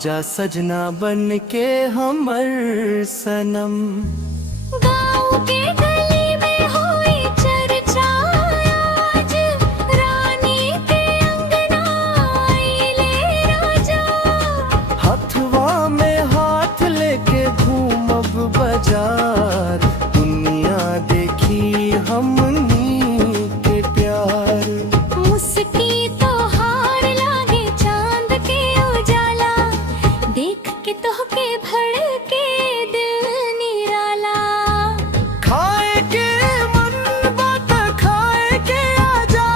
आजा सजना बन के हमर सनम। गाँव के गली में हुई चर्चा, आज रानी के अंगना आइले राजा। हथवा में हाथ लेके घूमब बाजार, दुनिया देखी हमनी के प्यार। मुस्की तो हार लागे चांद के उजाला, देख के तोहके भड़के दिल निराला। खाए के मन बात खाए के आजा,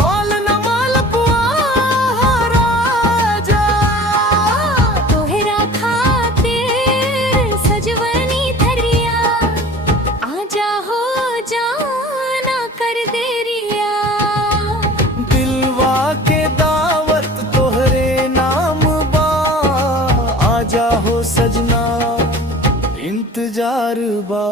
माल न माल पुआ राजा। तोहरा खातिर सजवनी थरिया, आजा हो जाना कर देरिया। दिलवा के दावत तोहरे नाम बा, आजा हो सजना इंतजार बा।